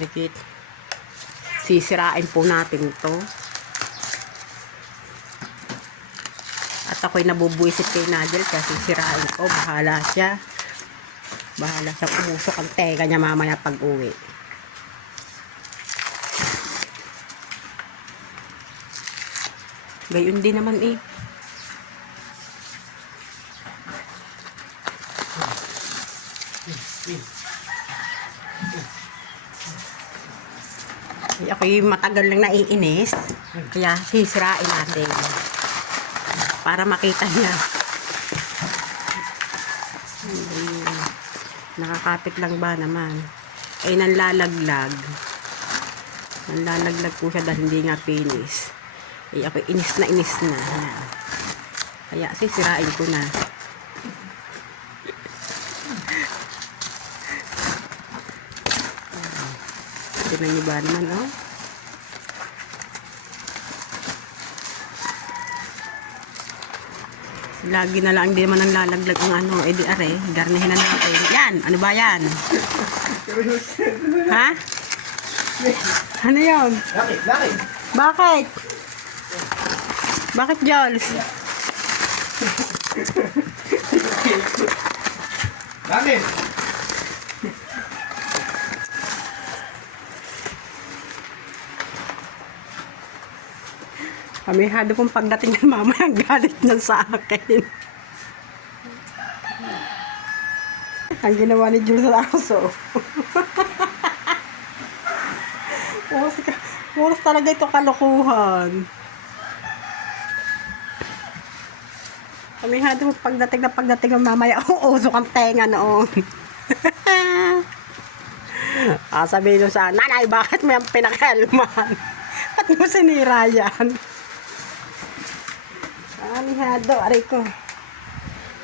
kamarikit. Sisirain po natin to. At ako'y nabubuisit kay Nadel kaya sisirain ko. Bahala siya. Bahala siya umusok ang tega niya mamaya pag uwi. Gayon din naman eh. Ako'y matagal lang naiinis. Kaya sisirain natin. Para makita niya. Nakakapit lang ba naman? Ay nanlalaglag. Nanlalaglag po siya dahil hindi nga finish. Ay ako'y inis na. Yan. Kaya sisirain ko na. Tignan niyo ba naman, oh? Lagi na lang, hindi naman ang lalaglag ang ano, edi are, garnihin na natin. Yan! Ano ba yan? Ha? Ano yun? Bakit? Bakit? Bakit, Jules? Bakit? Kamihado pong pagdating ng mamaya, galit niya sa akin. Ang ginawa ni Jules sa aso. Puros talaga ito kalokohan. Kamihado pong pagdating ng mamaya, uusok ang tenga noon. Sabihin nyo sa nanay, bakit mo yung pinakalman? Ba't mo sinira yan? Kamihado, aray ko.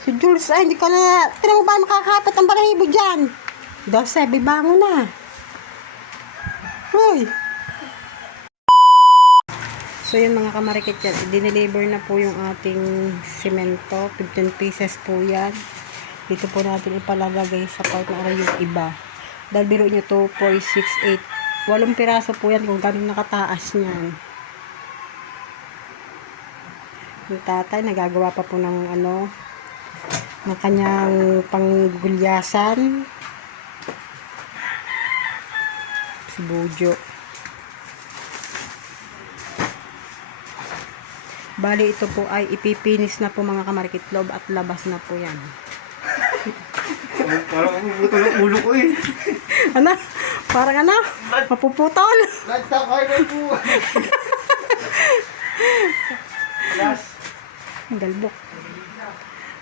Si Jules, ay, hindi ka na, tinan mo ba makakapit ang balahibo dyan? 12, bibango na. Hoy! So yun mga kamarikit yan, dineliver na po yung ating semento, 15 pieces po yan. Dito po natin ipalagay sa part na aray yung iba. Dahil biro nyo 2, 4, 6, 8, 8 piraso po yan kung ganun nakataas niyan. Yung tatay, nagagawa pa po ng ano, ng kanyang panggulyasan. Si Bujo. Bali, ito po ay ipipinis na po mga kamarikit loob at labas na po yan. Parang puputol ang ulo ko eh. Ano? Parang ano? Mapuputol? Lagtaw kayo po. Yes. Ang galbok.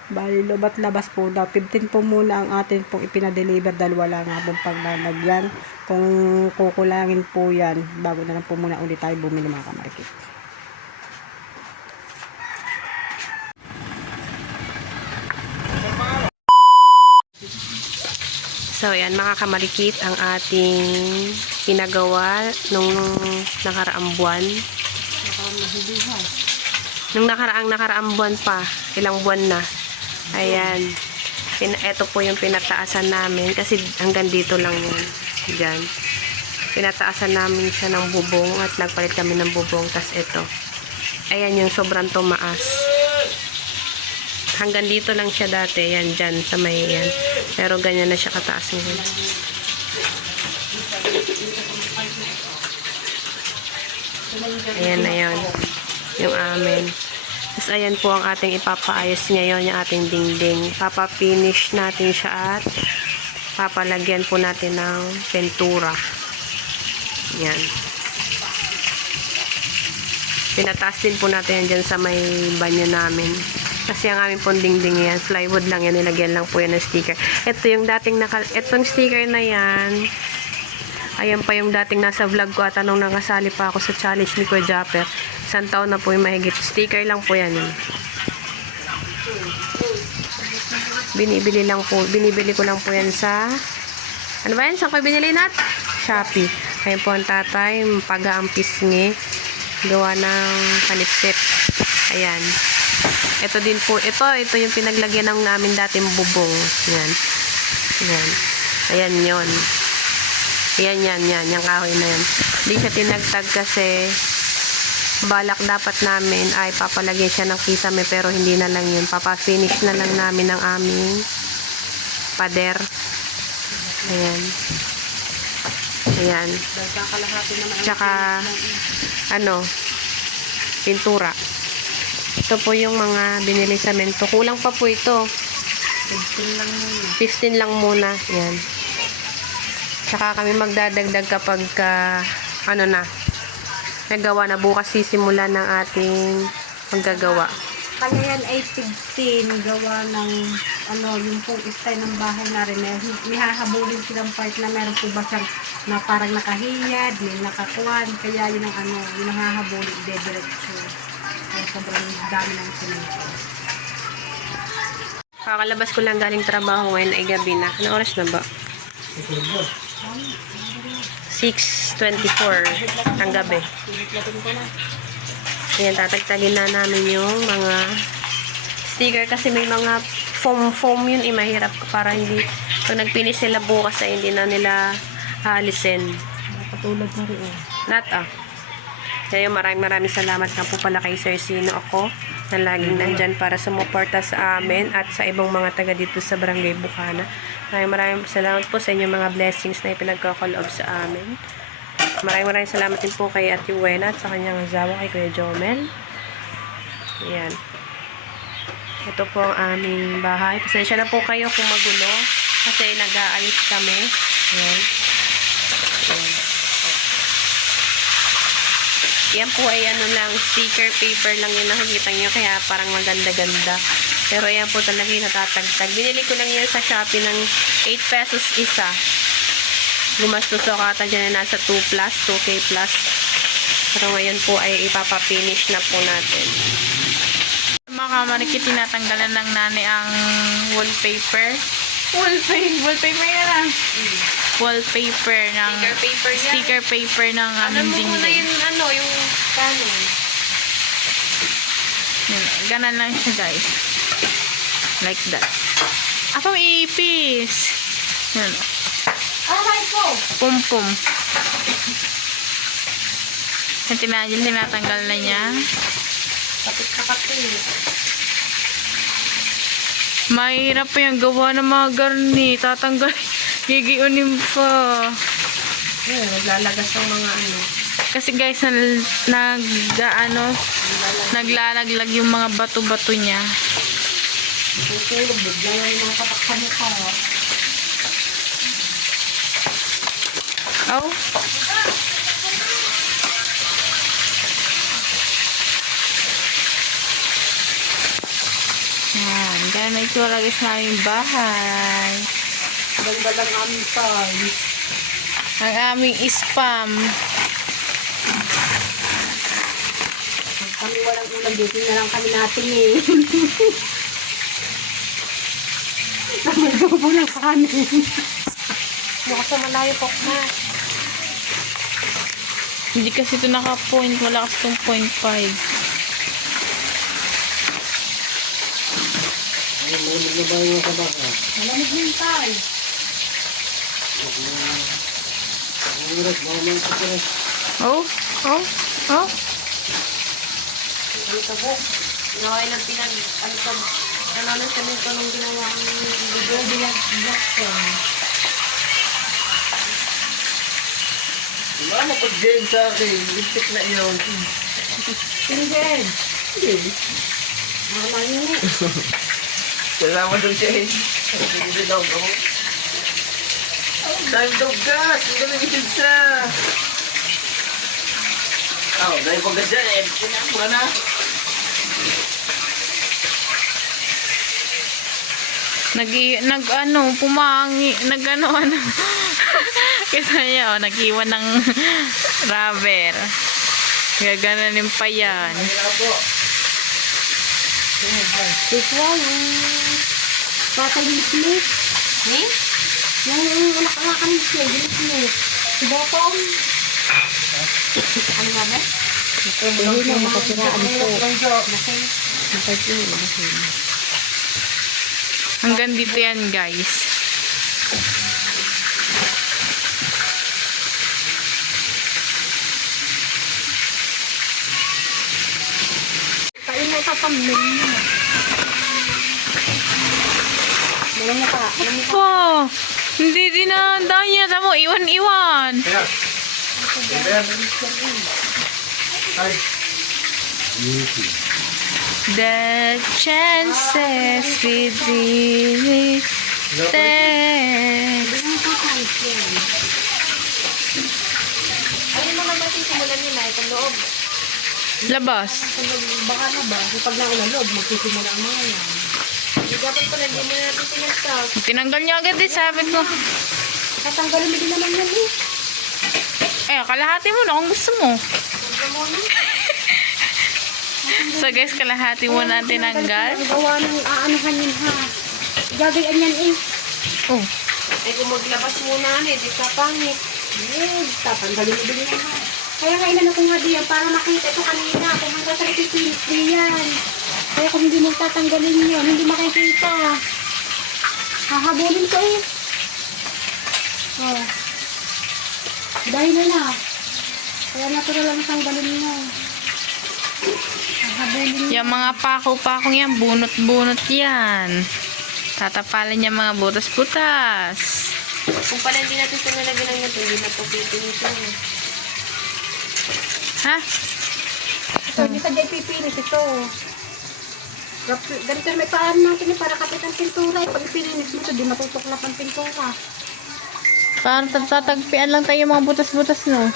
Bali, loob at labas po daw. 15 po muna ang atin pong ipinadeliver dahil wala nga pong paglalagyan. Kung kukulangin po yan, bago na lang po muna ulit tayo bumili mga kamarikit. So, yan mga kamarikit ang ating pinagawa nung nakaraang buwan. Nung nakaraang buwan pa, ilang buwan na. Ayan. Ito po yung pinataasan namin kasi hanggang dito lang yun. Diyan. Pinataasan namin siya ng bubong at nagpalit kami ng bubong. Tas ito. Ayan yung sobrang tumaas. Hanggang dito lang siya dati. Yan, dyan, sa may yan. Pero ganyan na siya kataas ngayon. Ayan na yun. Yung amin. Tapos ayan po ang ating ipapaayos ngayon, yung ating dingding. Papapinish natin siya at papalagyan po natin ng pentura. Yan. Pinataas din po natin yan dyan sa may banyo namin. Kasi ang aming pong dingding yan, plywood lang yan, nilagyan lang po yan ng sticker. Ito yung dating itong sticker na yan, ayan pa yung dating nasa vlog ko at anong nakasali pa ako sa challenge ni Kuya Japper. 1 taon na po yung mahigit. Sticker lang po yan. Binibili ko lang po yan sa, ano ba yan? Saan ko binili nat? Shopee. Ayan po ang tatay, pag-aang pisngi, gawa ng panipsip. Ayan. Ito din po, ito yung pinaglagyan ng namin dating bubong. Yan. Yan. Ayan yon. Yan. Yung kahoy na yan. Hindi siya tinagtag kasi balak dapat namin ay papalagay siya ng kisame pero hindi na lang yun. Papafinish na lang namin ng aming pader. Ayan. Ayan. Tsaka, pintura. Ito po yung mga binili sa mento. Kulang pa po ito. 15 lang muna. Ayan. Tsaka kami magdadagdag kapag nagawa na. Bukas sisimulan ng ating maggagawa. Kaya yan ay 15 gawa ng yung pong style ng bahay na rin. May hahabulin silang part na meron po ba siyang na parang nakahiyad, may nakakuan. Kaya yun ang yun ang hahabulin, dediretso. Kaya sobrang dami ng simento. Kakalabas ko lang galing trabaho ngayon ay gabi na. Anong oras na ba? 6:24 ang gabi. Ayan, tatagtagin na namin yung mga sticker kasi may mga foam yun, mahirap para hindi, pag nagpinis sila bukas ay hindi na nila haalisin. Katulad na rin. Kaya maraming salamat nga po pala kay Sir Sino ako na laging nandyan para sumuporta sa amin at sa ibang mga taga dito sa Barangay Bukana. Maraming salamat po sa inyong mga blessings na ipinagkakaloob sa amin. Maraming salamat din po kay Ate Wena at sa kanyang asawa kay Kuya Jomel. Ayan. Ito po ang aming bahay. Pasensya na po kayo kung magulo kasi nag-aayos kami. Ayan. Ayan. Yan po ay sticker paper lang yung nakikita nyo kaya parang maganda-ganda. Pero ayan po talaga yung natatagtag. Binili ko lang yan sa Shopee ng 8 pesos isa. Gumastos ako ata dyan na nasa 2 plus, 2K plus. Pero ngayon po ay ipapapinish na po natin. Mga kamariki, tinatanggalan ng nani ang wallpaper. Wallpaper yan lang. Wallpaper ng sticker paper ng dingding. Yung kanon. Ganan lang siya, guys. Like that. Apa may ipis. Yan. Pum-pum. Yung tinatanggal na niya. Kapit-kapit. Mahirap pa yung gawa ng mga garni. Tatanggal. Gigiunin pa. Naglalagas ng mga Kasi guys, naglalaglag yung mga bato-bato niya. Tutulog, bigla na yung mga kapak sa mukha. Oh. Yan. Ganyan na itsura guys na aming bahay. Ganda lang aming size. Ang aming spam. Kami walang ulam dito na lang kami natin eh. Namagobo ng kanin. bukas sa malayo po na. Hindi kasi ito naka-point. Wala kasi itong 0.5. Malamig na ba yung kabaka? Malamig na yung tayo. Oh. Ito po. Naway lang ng semento nung ginawa ang video. Wala mo pag Jen sa akin. Lipstick na yun. Hindi. Mama yun. Salamat doon Jen. Hindi daw ako. Time daw gas. Hindi ka nag-isip sa. Dahil pag ganyan eh. Pinapura na. Nag-ano. Kasi niya, nag-iwan ng rubber. Gagananin pa yan. This one, patay yung snake. Eh? Yung anak-anakan yung snake. Si Botong. Ano nga ba? Hindi na makasiraan ito. Hanggang dito yan, guys. thumbnail mo. Walang mukha. Walang mukha. Wow! Hindi dinadaan niya. Tamo, iwan-iwan. The chances with me. Hindi mo kakalis yan. Ayun mo naman simulan nila, itong loob. Labas. Baka na ba? Kapag naulalob, magsisimula ang mga yan. Hindi dapat pala, hindi mo natin sinagtag. Tinanggal niya agad eh, sabi ko. Tatanggalin mo din naman yan eh. Eh, kalahati mo na kung gusto mo. So guys, kalahati mo na tinanggal. Ang gawa ng aanuhan yun ha. Gagayan yan eh. Oh. Ay, kung maglabas muna, di ka pangit. Tatanggalin mo din yan ha. Kaya nga inano ko nga diyan para makita ito kanina. Kung hanggang sa ipipilit diyan. Kaya kung hindi mo tatanggalin yun, hindi makikita. Hahabulin ko eh. Oh. Dahil na. Kaya natural lang tanggalin mo. Hahabulin mo. Yung mga pako-pakong yan, bunot-bunot yan. Tatapalan niya mga butas-butas. Kung pala hindi natin ito nalagyan ng ito, hindi na ito pipinitin. Ha? Ito, hindi sa dyan pipilit ito. Ganito may paan natin eh, para kapit ang pintura. Eh, pag ipininis mo ito, di matutuklap ang pintura. Parang tatagpian lang tayo mga butas-butas, no?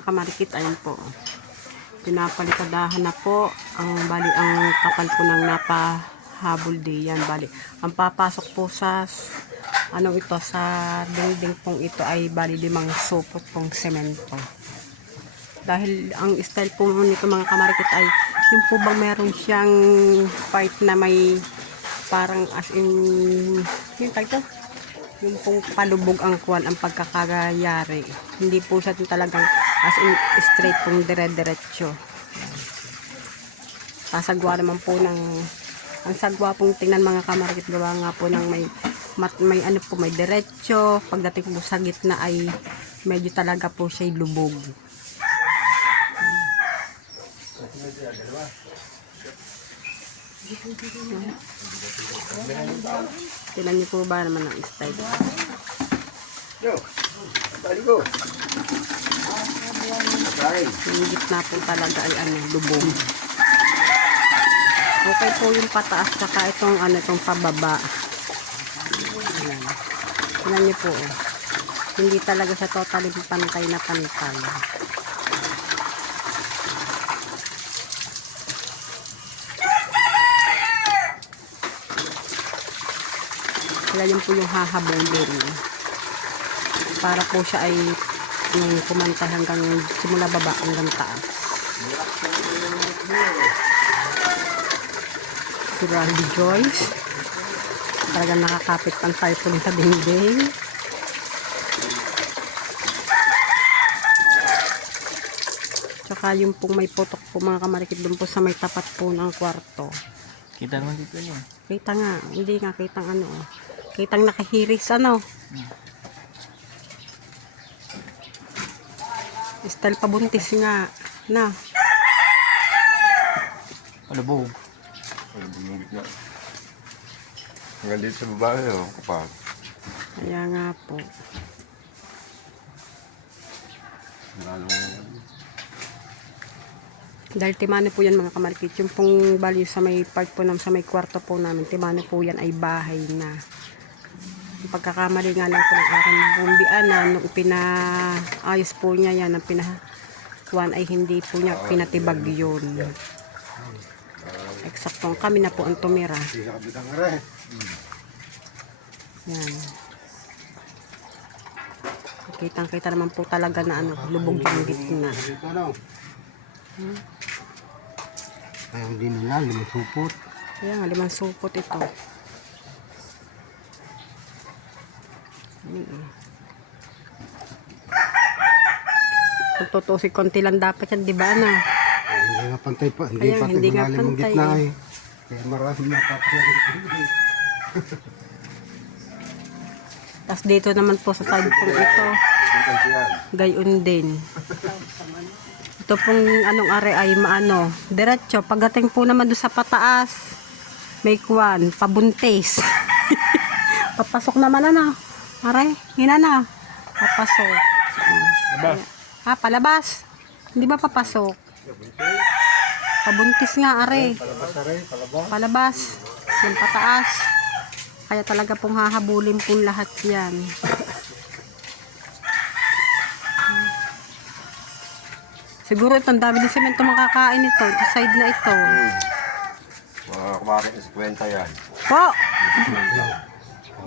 Nakamarikit, ayun po. Pinapalikadahan na po ang bali ang kapal po ng napahabol diyan bali. Ang papasok po sa ano ito sa building pong ito ay bali 5 supot pong semento. Dahil ang style po nito mga kamarikit ay yung po bang meron siyang part na may parang as in yung tagto yung pong palubog ang kwan ang pagkakayari. Hindi po siya talagang as in straight pong dire-diretso. Pasagwa naman po ng ang sagwa pong tingnan mga kamarikit gawa nga po ng may ano po may diretso. Pagdating po sa gitna ay medyo talaga po siya lubog. Tingnan niyo po ba naman ang style. Yo, bali ko. Yung gitna po talaga ay ano, lubog. Okay po yung pataas saka itong ano, itong pababa. Ayan. Tingnan niyo po. Oh. Hindi talaga sa totally pantay na pantay. Kaya yun po yung hahabulin. Para po siya ay kumantay hanggang simula baba hanggang taas. Si Randy Joyce. Talagang nakakapit pang tarpaulin sa dingding. Tsaka yung pong may putok po mga kamarikit doon po sa may tapat po ng kwarto. Kita naman dito niyo. Kita nga, hindi nga kitang ano. Kitang nakahiris ano. Style pabuntis nga na. Ano po? Ano bumugit na? Hanggang dito sa babae, oh, kapal. Kaya nga po. Lalo Dahil timano po yan mga kamarikit. Yung pong value sa may part po sa may kwarto po namin, timano po yan ay bahay na. Yung pagkakamali nga lang po ng aking bumbian na nung pinaayos po niya yan, ang pinakuan ay hindi po niya pinatibag yun. Eksaktong kami na po ang tumira. Yan. Kitang-kita naman po talaga na ano, lubog yung gitna. Ay, hindi nila, lumusupot. Kaya nga, 5 supot ito. Kung tutusik, konti lang dapat yan, di ba na? Hindi nga pantay pa. Hindi Kaya, pantay hindi nga malalim ang pantay, gitna eh. eh. Kaya maraming napapalagay. Tapos dito naman po sa side pong ito, gayon din. Ito pong anong are ay maano, diretso. Pagdating po naman doon sa pataas, may kwan, pabuntis. Papasok naman ano. Are, hina na. Papasok. Ah, palabas. Hindi ba papasok? Pabuntis nga, are. Palabas. Yung pataas. Kaya talaga pong hahabulin pong lahat yan. Siguro itong dami din semento makakain ito. Ito side na ito. Mga kumarin sa 50 yan. Po!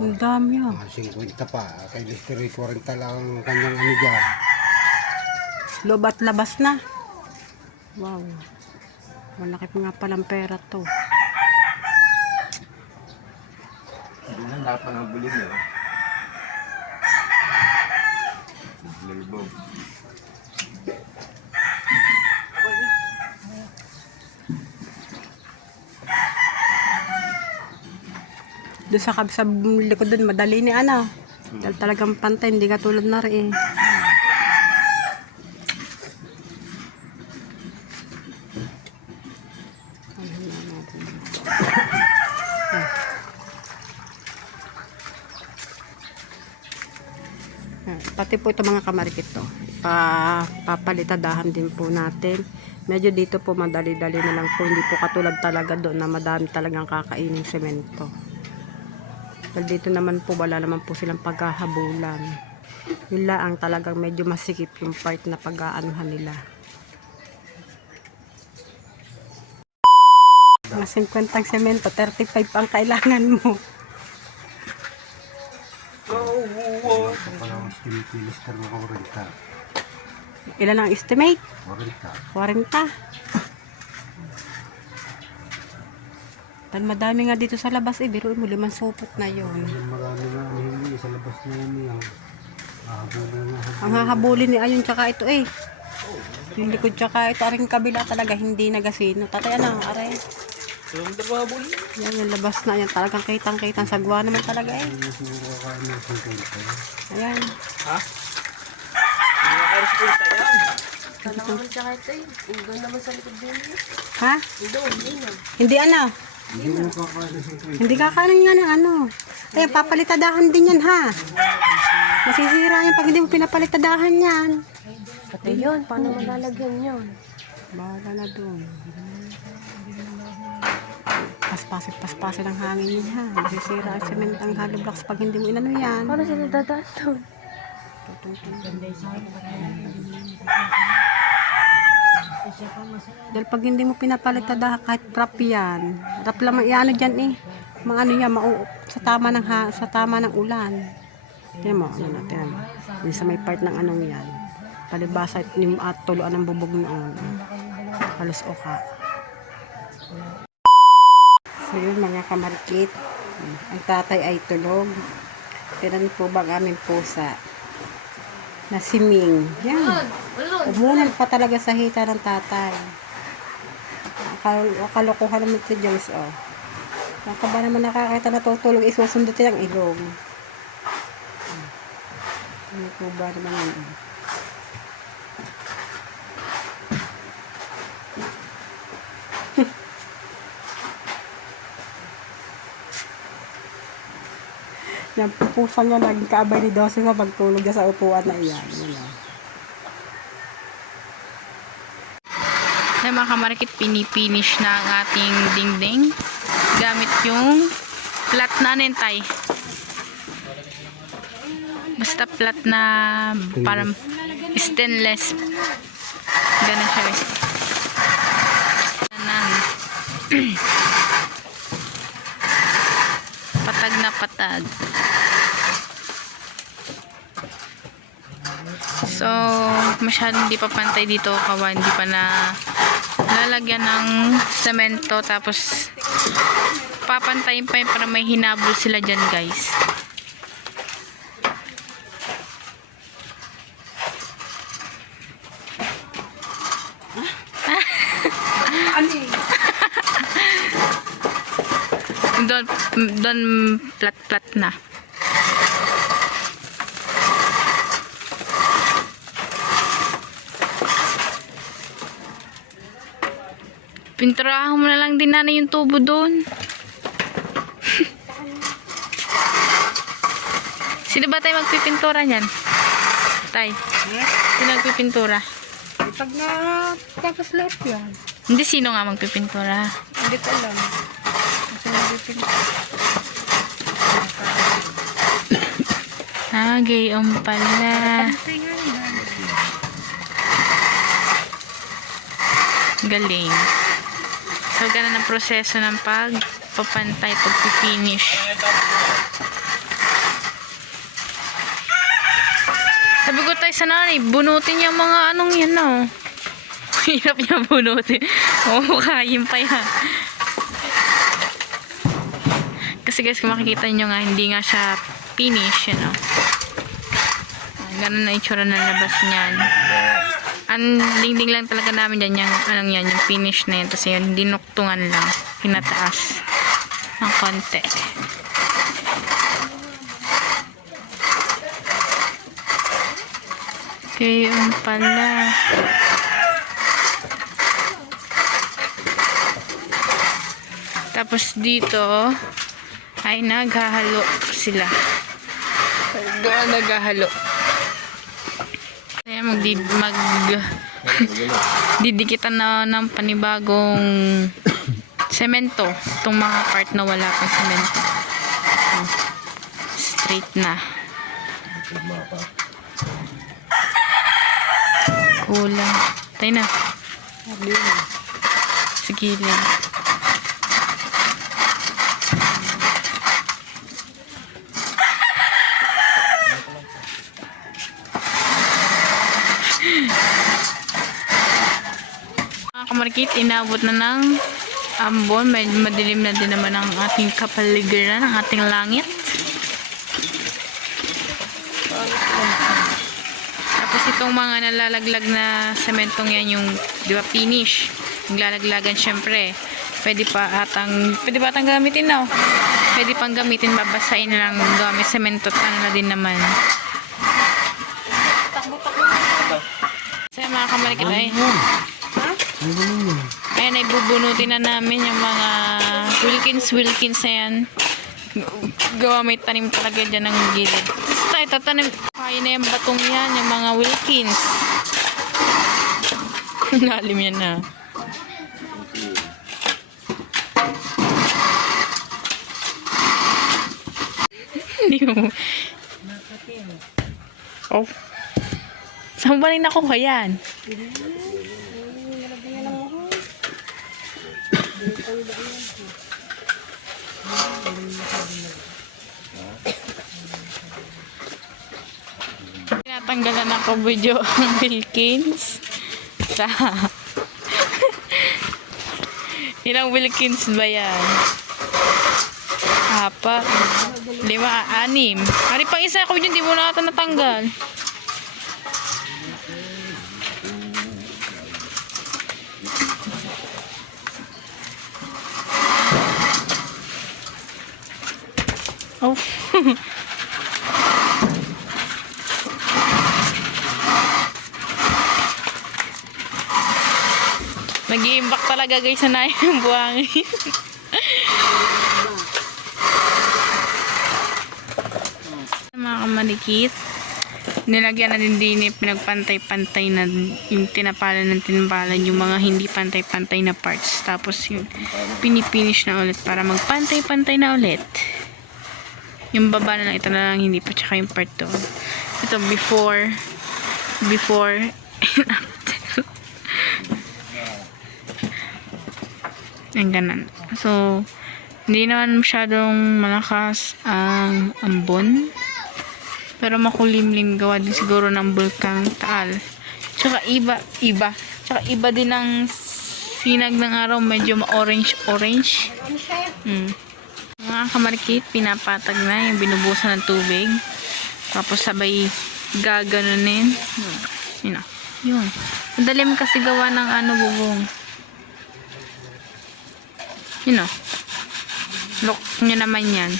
Ang dami oh. 50 pa. Kay Lister 40 lang ang kanyang ano dyan. Loob at labas na. Wow. Malaki pa nga palang pera to. Hindi na lahat pa ng bulin eh. Lalibog. Doon sa likod doon, madali ni ano. Dahil talagang pantay, hindi katulad na rin. Pati po ito mga kamarikit to. Papalitadahan din po natin. Medyo dito po madali-dali na lang po. Hindi po katulad talaga doon na madami talagang kakainin semento. Dahil dito naman po wala naman po silang paghahabulan. Yun lang talagang medyo masikip yung part na pag-aanuhan nila. Mga 50 semento, 35 ang kailangan mo. Ito pa lang estimate ni Lister na 40. Ilan ang estimate? 40. 40. Dahil madami nga dito sa labas eh. Biruin mo, 5 supot na yun. Yung marami na hindi sa labas na yun yan. Hahabulin na. Ang hahabulin ni Ayun tsaka ito eh. Yung likod tsaka ito. Aring kabila talaga hindi nagasino. Tatay ano, aray. Yan yung labas na yan. Talagang kitang-kitang sagwa naman talaga eh. Hindi siguro kakain ng 50. Ayan. Kala naman siya kahit eh. Doon naman sa likod din. Ha? Doon, yun. Hindi ano? Hindi mo kakain ng 50. Hindi kakainin nga ng ano. Ayan, papalitadahan din yan ha. Masisira yan pag hindi mo pinapalitadahan yan. Pati yun, paano malalagyan yun? Bahala na doon. Paspasin ang hangin yun ha. Masisira ang cement ang hollow blocks pag hindi mo inano yan. Paano sila dadaan doon? Dahil pag hindi mo pinapalitada kahit prop yan. Prop lang iano dyan eh. Mga ano yan, sa tama ng ulan. Tingnan mo, ano natin. Yung sa may part ng anong yan. Palibasa at tuluan ng bubog noon. Halos oka. So yun mga kamarikit. Ang tatay ay tulog. Tinan po bang aming pusa na si Ming. Yan. Umunan pa talaga sa hita ng tatay. Kalokohan naman si Joyce, oh. Baka ba naman nakakita natutulog, isusundutin ang ilong. Ano po ba naman yun? Yung pupusa niya nagkaabay ni Dose sa pagtulog niya sa upuan na iyan. Sa mga kamarikit, pinipinish na ang ating dingding gamit yung flat na nentay. Basta flat na parang stainless. Ganun siya guys. Patag na patag. So, masyadong hindi pa pantay dito kawan, hindi pa na lalagyan ng semento, tapos papantayin pa yun para may hinabol sila dyan guys. doon plat na. Pinturahan mo na lang din nanay yung tubo doon. Sino ba tayo magpipintura niyan? Tay, sino magpipintura? Pag na tapos lahat yan. Hindi, sino nga magpipintura? Hindi ko alam. Kasi nagpipin. Gayon pala. Galing. So, ganun ang proseso ng pagpapantay, pagpipinish. Sabi ko tayo sa nanay, bunutin yung mga anong yan na, oh. Hirap niya bunutin. Oo, kayin pa yan. Kasi guys, kung makikita nyo nga, hindi nga siya finish, you know. Ganun na itsura ng labas niyan. Ang dingding lang talaga namin dyan yung, anong yan, yung finish na yun. Kasi yun, dinuktungan lang. Pinataas ng konti. Okay, yun pala. Tapos dito ay naghahalo sila. Doon naghahalo. Kaya didikitan na ng panibagong semento. Itong mga part na wala pang semento. Straight na. Kulang. Tayo na. Sige lang. Mga kamarikit, inabot na ng ambon. Medyo madilim na din naman ang ating kapaligiran, ang ating langit. Tapos itong mga nalalaglag na sementong yan, yung di ba finish, naglalaglagan syempre. Pwede pa atang gamitin na. Pwede pang gamitin, babasain lang gamit semento at ano na din naman. So mga kamarikit ay ayan, ay bubunutin na namin yung mga Wilkins na yan. Gawa may tanim talaga dyan ng gilid. Tapos tayo tatanim, kaya na yung batong yan, yung mga Wilkins. Lalim yan na. Hindi mo. Oh. Saan ba rin ako yan? Tinatanggalan ng kabudyo ang Wilkins. Sa ilang Wilkins ba yan? 4, 5, 6. Ari pang isa ako dyan, di mo na ito natanggal. Oh. Nag-iimbak talaga guys sa nahin ng buhangin. Mga kamalikit, nilagyan na din pinagpantay-pantay na yung tinapalan ng tinbalan, yung mga hindi pantay-pantay na parts. Tapos yung pinipinish na ulit para magpantay-pantay na ulit. Yung baba na lang, ito na lang hindi pa, tsaka yung part doon. Ito before and after. Ang ganan. So, hindi naman masyadong malakas ang ambon. Pero makulimlim, gawa din siguro ng bulkang Taal. Tsaka iba. Tsaka iba din ang sinag ng araw, medyo ma-orange. Mga kamarikit, pinapatag na yung binubusan ng tubig. Tapos sabay gaganunin. Yun. Madalim kasi gawa ng bubong. Look nyo naman yan.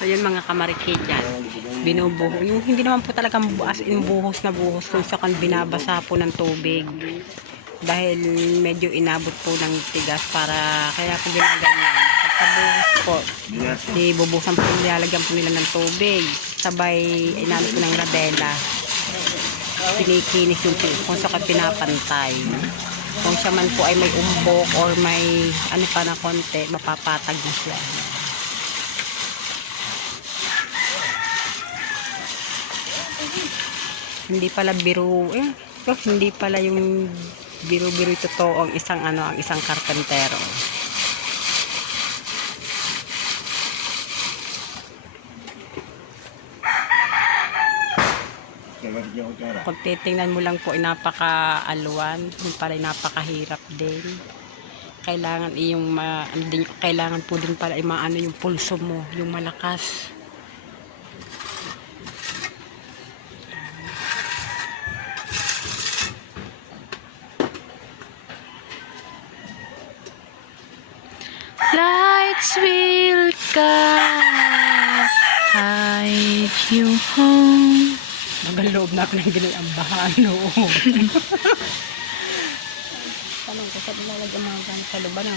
So yun mga kamarikid yan. Binubuho. Yung hindi naman po talagang as in buhos na buhos kung saan binabasa po ng tubig. Dahil medyo inabot po ng tigas para kaya po ginaganyan. Pagkabuhos po, bubusan po nilalagyan po nila ng tubig. Sabay inano po ng radela. Pinikinis yung kung saan pinapantay. Kung siya man po ay may umbok or may ano pa na konti, mapapatag na siya. Hindi pala biro hindi pala yung biro-biro totoo ang isang karpentero. Kung titingnan mo lang po ay napaka-alwan, yung pala ay napakahirap din. Kailangan kailangan po din pala ay maano yung pulso mo, yung malakas. Lights will guide you home. Magaloob na ako ng ginayambahan loob. Tanong ko sa nilalagyan mga ganit sa loob, ano?